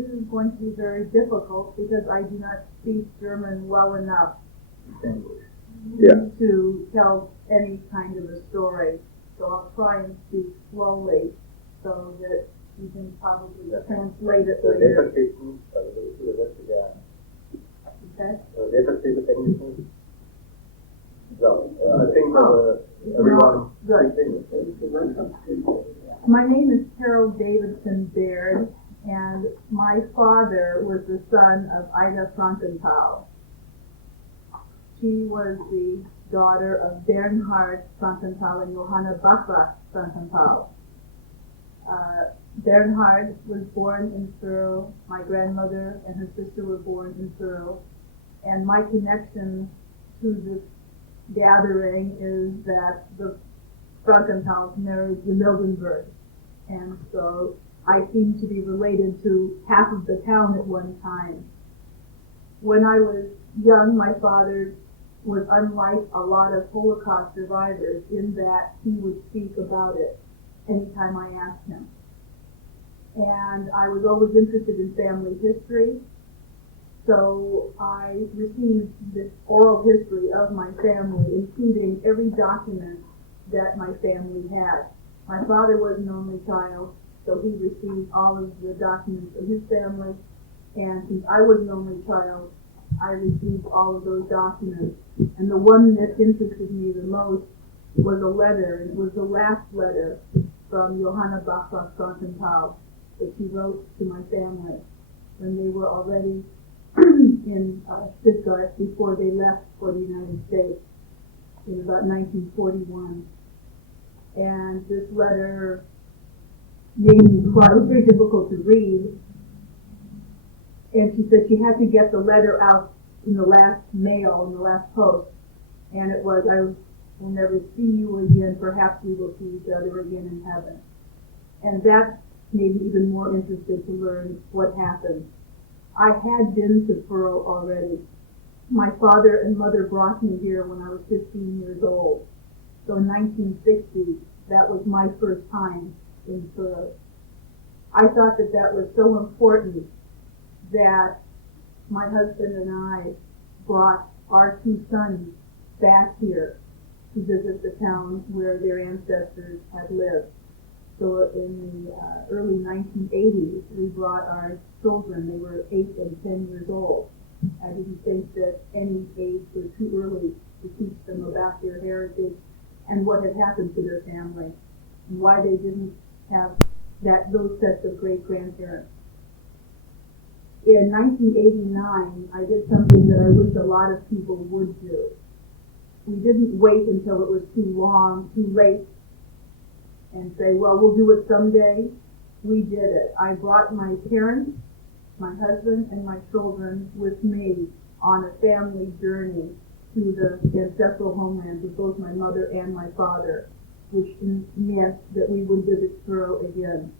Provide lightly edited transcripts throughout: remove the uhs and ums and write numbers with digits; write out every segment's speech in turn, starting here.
this is going to be very difficult because I do not speak German well enough to tell any kind of a story. So I'll try and speak slowly so that you can probably translate it later. Okay? I think everyone. Good. My name is Carol Davidson Baird, and my father was the son of Ida Frankenthal. She was the daughter of Bernhard Frankenthal and Johanna Bachra Frankenthal. Bernhard was born in Vöhl. My grandmother and her sister were born in Vöhl. And my connection to this gathering is that the Frankenthals married the Mildenberg. And so I seem to be related to half of the town at one time. When I was young, my father was unlike a lot of Holocaust survivors in that he would speak about it anytime I asked him. And I was always interested in family history, so I received this oral history of my family, including every document that my family had. My father was an only child, so he received all of the documents of his family, and since I was an only child, I received all of those documents. And the one that interested me the most was a letter, and it was the last letter from Johanna Bachra Frankenthal that she wrote to my family when they were already in Stuttgart before they left for the United States in about 1941. And this letter made me cry. It was very difficult to read. And she said she had to get the letter out in the last mail, in the last post. And it was, I will never see you again, perhaps we will see each other again in heaven. And that made me even more interested to learn what happened. I had been to Vöhl already. My father and mother brought me here when I was 15 years old. So in 1960, that was my first time in Vöhl. I thought that that was so important that my husband and I brought our two sons back here to visit the town where their ancestors had lived. So in the early 1980s, we brought our children. They were 8 and 10 years old. I didn't think that any age was too early to teach them about their heritage and what had happened to their family and why they didn't have those sets of great-grandparents. In 1989, I did something that I wish a lot of people would do. We didn't wait until it was too late, and say, well, we'll do it someday. We did it. I brought my parents, my husband, and my children with me on a family journey to the ancestral homelands of both my mother and my father, which meant that we would visit Vöhl again.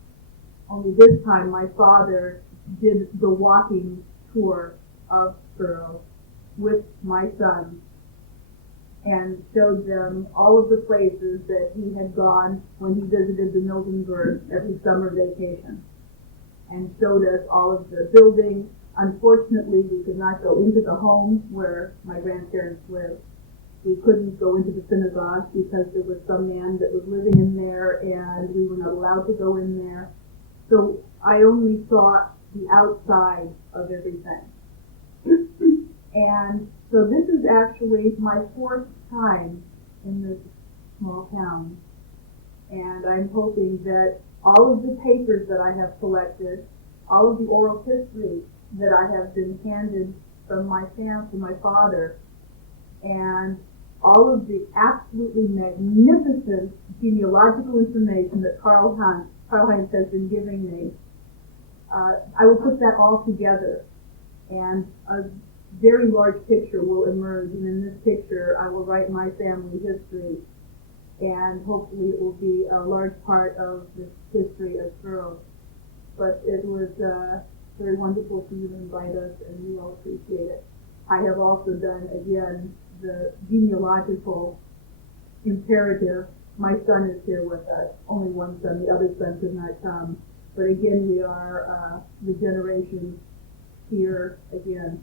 Only this time, my father did the walking tour of Vöhl with my son and showed them all of the places that he had gone when he visited the Mildenberg every summer vacation, and showed us all of the buildings. Unfortunately, we could not go into the home where my grandparents lived. We couldn't go into the synagogue because there was some man that was living in there and we were not allowed to go in there. So I only saw the outside of everything. And so this is actually my 4th time in this small town. And I'm hoping that all of the papers that I have collected, all of the oral history that I have been handed from my father, and all of the absolutely magnificent genealogical information that Karl Heinz has been giving me, I will put that all together, and a very large picture will emerge, and in this picture I will write my family history, and hopefully it will be a large part of the history of Vöhl. But it was very wonderful for you to invite us, and we all appreciate it. I have also done, again, the genealogical imperative. My son is here with us, only one son, the other son could not come. but again, we are the generation here again.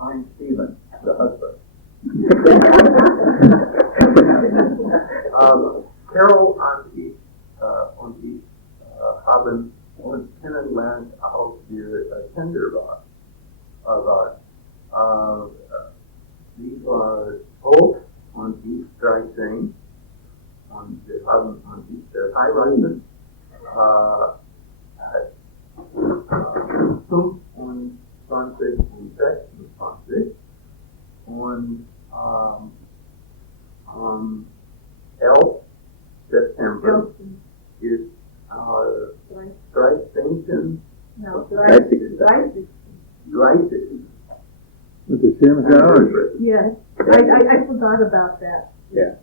I'm Stephen, the husband. Carol und ich haben uns kennengelernt auf der Kinderwahl. Sie war 12 und ich 13 und wir haben uns geheiratet at 25 und 26 und am 11. September is our 13. No, 30. 30. With the same hours. Yes, I forgot about that. Yeah.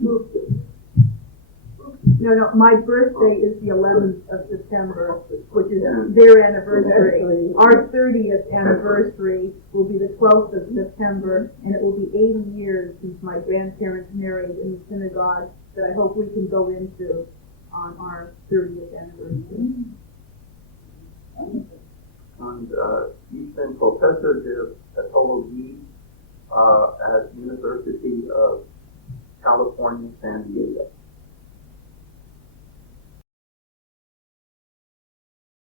No, my birthday is the 11th of September, which is their anniversary. Our 30th anniversary will be the 12th of September, and it will be 80 years since my grandparents married in the synagogue that I hope we can go into on our 30th anniversary. Und ich bin Professor der Pathologie at University of California, San Diego.